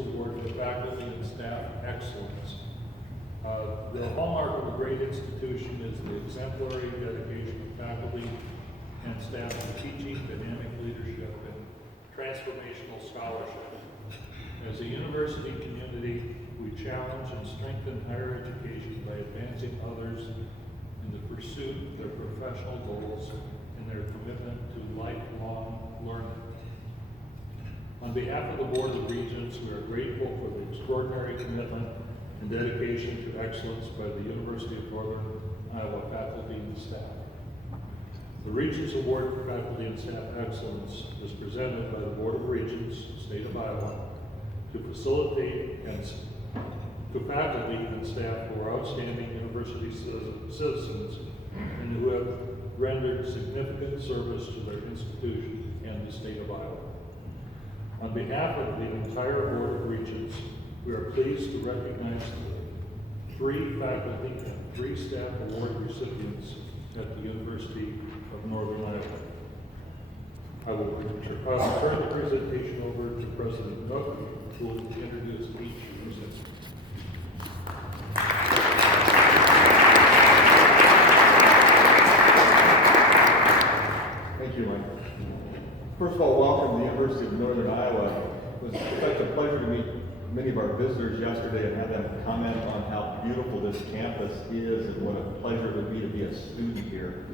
Award for Faculty and Staff Excellence. The hallmark of a great institution is the exemplary dedication of faculty and staff to teaching, dynamic leadership, and transformational scholarship. As a university community, we challenge and strengthen higher education by advancing others in the pursuit of their professional goals and their commitment to lifelong learning. On behalf of the Board of Regents, we are grateful for the extraordinary commitment and dedication to excellence by the University of Northern Iowa faculty and staff. The Regents Award for Faculty and Staff Excellence is presented by the Board of Regents, State of Iowa, to facilitate and to faculty and staff who are outstanding university citizens and who have rendered significant service to their institution and the state of Iowa. On behalf of the entire Board of Regents, we are pleased to recognize the 3 faculty and 3 staff award recipients at the University of Northern Iowa. I will turn the presentation over to President Nook, who will introduce each recipient. Thank you, Mike. First of all, welcome to the University of Northern Iowa. It was such a pleasure to meet many of our visitors yesterday and have them comment on how beautiful this campus is and what a pleasure it would be to be a student here.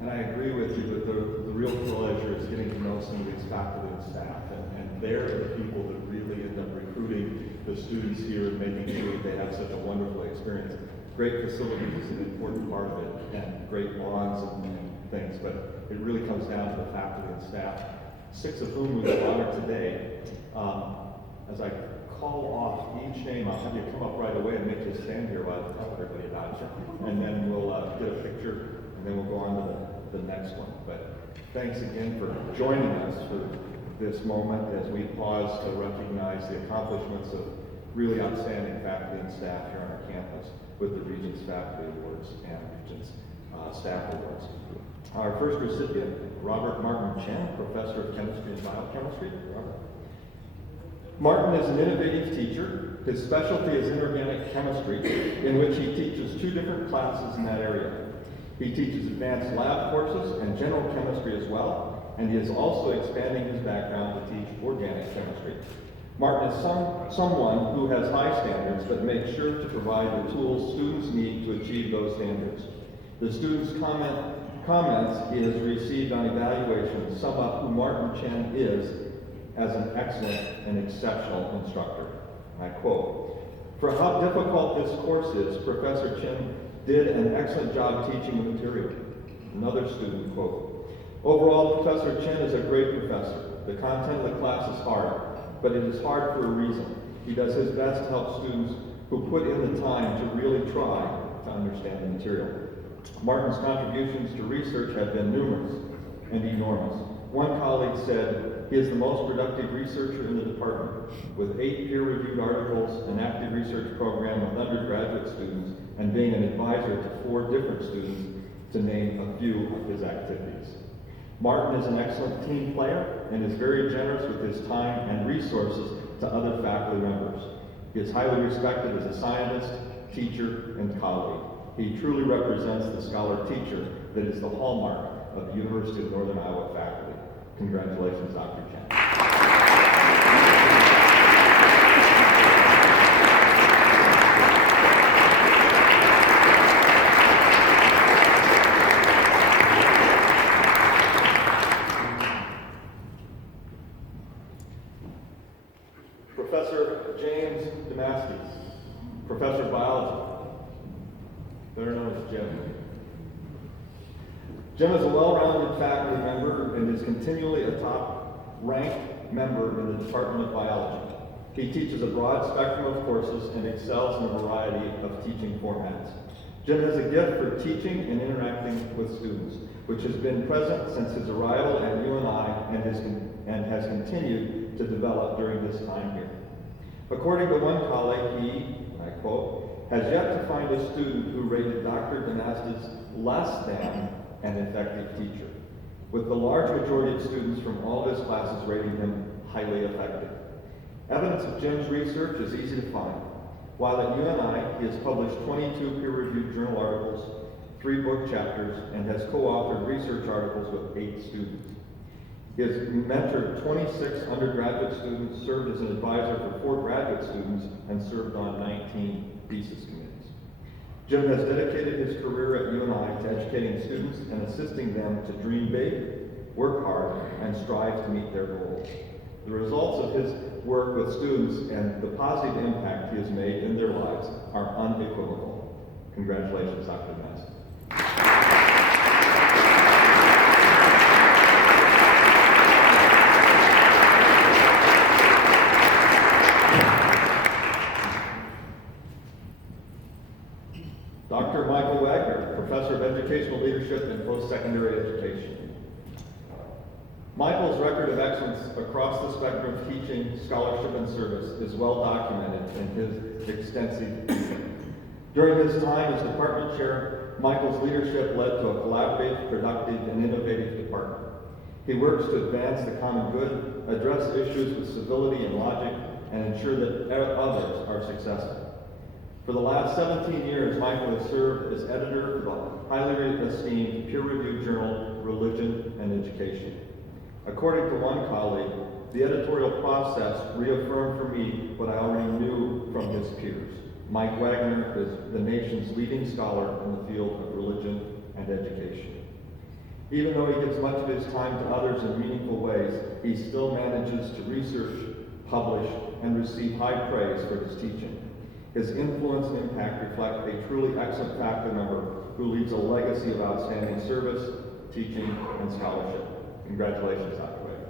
And I agree with you that the real pleasure is getting to know some of these faculty and staff, and they're the people that really end up recruiting the students here and making sure that they have such a wonderful experience. Great facilities is an important part of it, and great bonds and things, but it really comes down to the faculty and staff, 6 of whom we honor today. As I call off each name, I'll have you come up right away and make you stand here while I tell everybody about you. And then we'll get a picture, and then we'll go on to the next one. But thanks again for joining us for this moment as we pause to recognize the accomplishments of really outstanding faculty and staff here on our campus with the Regents Faculty Awards and Regents Staff Awards. Our first recipient, Robert Martin Chen, Professor of Chemistry and Biochemistry. Robert. Martin is an innovative teacher. His specialty is inorganic chemistry, in which he teaches 2 different classes in that area. He teaches advanced lab courses and general chemistry as well, and he is also expanding his background to teach organic chemistry. Martin is someone who has high standards, but makes sure to provide the tools students need to achieve those standards. The students' comments he has received on evaluation sum up who Martin Chen is as an excellent and exceptional instructor. I quote, "For how difficult this course is, Professor Chen did an excellent job teaching the material." Another student quote, "Overall, Professor Chen is a great professor. The content of the class is hard, but it is hard for a reason. He does his best to help students who put in the time to really try to understand the material." Martin's contributions to research have been numerous and enormous. One colleague said, "He is the most productive researcher in the department, with 8 peer-reviewed articles, an active research program with undergraduate students, and being an advisor to 4 different students, to name a few of his activities." Martin is an excellent team player and is very generous with his time and resources to other faculty members. He is highly respected as a scientist, teacher, and colleague. He truly represents the scholar-teacher that is the hallmark of the University of Northern Iowa faculty. Congratulations, Dr. Chen. Professor James Damascus, Professor of Biology, better known as Jim. Jim is a well-rounded faculty member and is continually a top-ranked member in the Department of Biology. He teaches a broad spectrum of courses and excels in a variety of teaching formats. Jim has a gift for teaching and interacting with students, which has been present since his arrival at UNI and has continued to develop during this time here. According to one colleague, he, I quote, "has yet to find a student who rated Dr. Damascus less than an effective teacher, with the large majority of students from all of his classes rating him highly effective. Evidence of Jim's research is easy to find. While at UNI, he has published 22 peer-reviewed journal articles, 3 book chapters, and has co-authored research articles with 8 students. He has mentored 26 undergraduate students, served as an advisor for 4 graduate students, and served on 19 thesis committees. Jim has dedicated his career at UNI to educating students and assisting them to dream big, work hard, and strive to meet their goals. The results of his work with students and the positive impact he has made in their lives are unequivocal. Congratulations, Dr. Madsen. Dr. Michael Wagner, Professor of Educational Leadership and Post-Secondary Education. Michael's record of excellence across the spectrum of teaching, scholarship, and service is well documented in his extensive teaching. During his time as department chair, Michael's leadership led to a collaborative, productive, and innovative department. He works to advance the common good, address issues with civility and logic, and ensure that others are successful. For the last 17 years, Michael has served as editor for the highly esteemed peer-reviewed journal, Religion and Education. According to one colleague, the editorial process reaffirmed for me what I already knew from his peers. Mike Wagner is the nation's leading scholar in the field of religion and education. Even though he gives much of his time to others in meaningful ways, he still manages to research, publish, and receive high praise for his teaching. His influence and impact reflect a truly excellent faculty member who leaves a legacy of outstanding service, teaching, and scholarship. Congratulations, Dr. Wagner.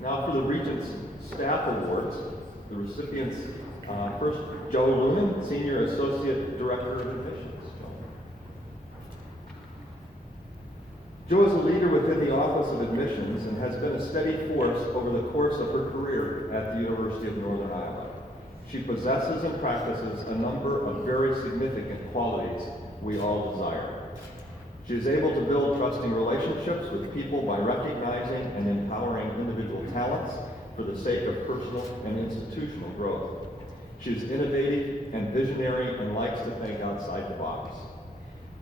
Now for the Regents Staff Awards, the recipients, first, Joe Lumen, Senior Associate Director of Admissions. Joe is a leader within the Office of Admissions and has been a steady force over the course of her career at the University of Northern Iowa. She possesses and practices a number of very significant qualities we all desire. She is able to build trusting relationships with people by recognizing and empowering individual talents for the sake of personal and institutional growth. She is innovative and visionary and likes to think outside the box.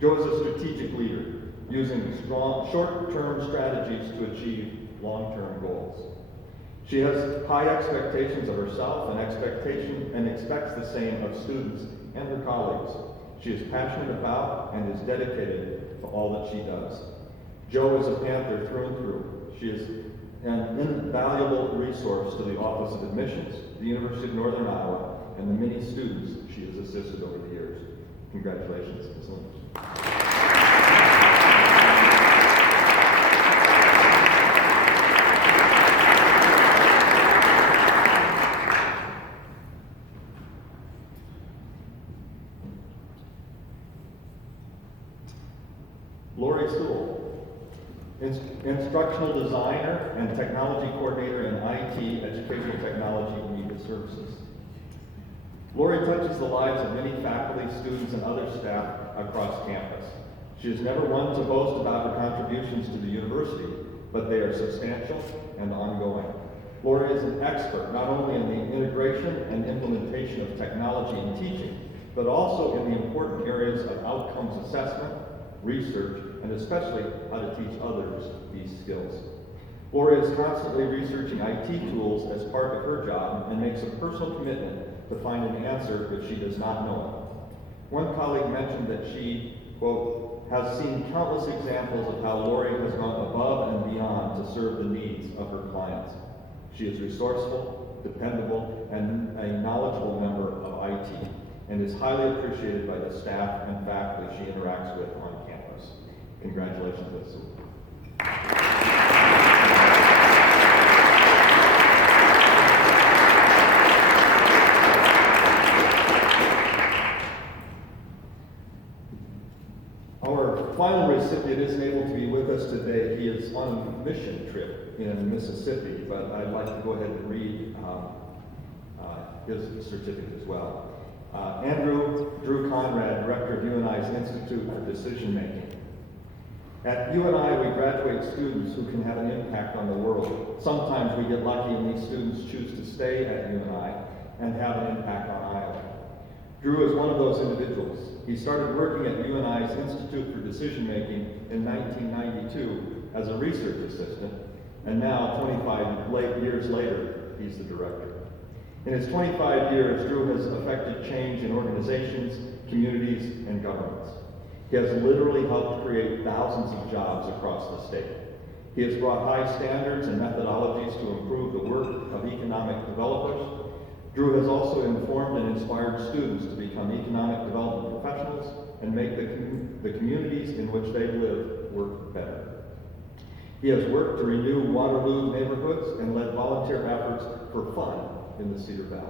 Joe is a strategic leader, using strong short-term strategies to achieve long-term goals. She has high expectations of herself and expects the same of students and her colleagues. She is passionate about and is dedicated to all that she does. Joe is a Panther through and through. She is an invaluable resource to the Office of Admissions, the University of Northern Iowa, and the many students she has assisted over the years. Congratulations, Ms. Lynch. Lori Sewell, Instructional Designer and Technology Coordinator in IT, Educational Technology and Media Services. Lori touches the lives of many faculty, students, and other staff across campus. She is never one to boast about her contributions to the university, but they are substantial and ongoing. Lori is an expert not only in the integration and implementation of technology in teaching, but also in the important areas of outcomes assessment, research, and especially how to teach others these skills. Lori is constantly researching IT tools as part of her job and makes a personal commitment to find an answer if she does not know it. One colleague mentioned that she, quote, has seen countless examples of how Lori has gone above and beyond to serve the needs of her clients. She is resourceful, dependable, and a knowledgeable member of IT, and is highly appreciated by the staff and faculty she interacts with on campus. Congratulations, Ms. Sewell. Our final recipient isn't able to be with us today. He is on a mission trip in Mississippi, but I'd like to go ahead and read his certificate as well. Drew Conrad, Director of UNI's Institute for Decision Making. At UNI, we graduate students who can have an impact on the world. Sometimes we get lucky and these students choose to stay at UNI and have an impact on Iowa. Drew is one of those individuals. He started working at UNI's Institute for Decision Making in 1992 as a research assistant, and now, 25 years later, he's the director. In his 25 years, Drew has affected change in organizations, communities, and governments. He has literally helped create thousands of jobs across the state. He has brought high standards and methodologies to improve the work of economic developers. Drew has also informed and inspired students to become economic development professionals and make the communities in which they live work better. He has worked to renew Waterloo neighborhoods and led volunteer efforts for fun in the Cedar Valley.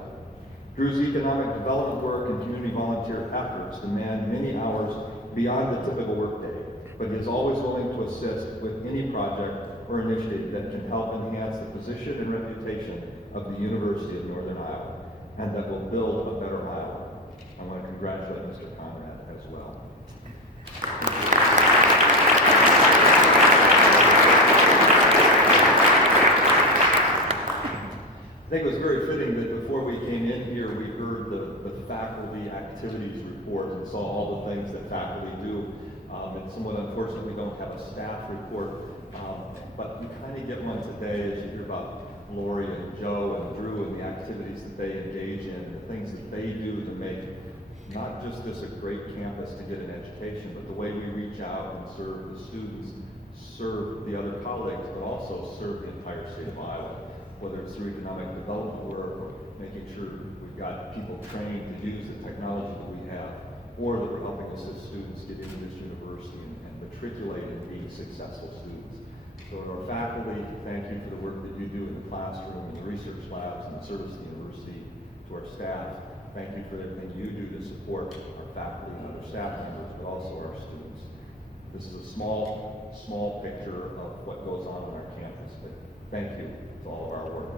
Drew's economic development work and community volunteer efforts demand many hours beyond the typical workday, but he is always willing to assist with any project or initiative that can help enhance the position and reputation of the University of Northern Iowa, and that will build a better Iowa. I want to congratulate Mr. Conrad as well. I think it was very fitting that before we came in here, we heard the faculty activities report and saw all the things that faculty do. It's somewhat unfortunate we don't have a staff report, but you kind of get one today as you hear about Lori and Joe and Drew and the activities that they engage in, the things that they do to make not just this a great campus to get an education, but the way we reach out and serve the students, serve the other colleagues, but also serve the entire state of Iowa. Whether it's through economic development work, or making sure we've got people trained to use the technology that we have, or that we're helping assist students get into this university and matriculate and be successful students. So to our faculty, thank you for the work that you do in the classroom, in the research labs, and the service of the university. To our staff, thank you for everything you do to support our faculty and other staff members, but also our students. This is a small picture of what goes on our campus, but thank you to all of our work.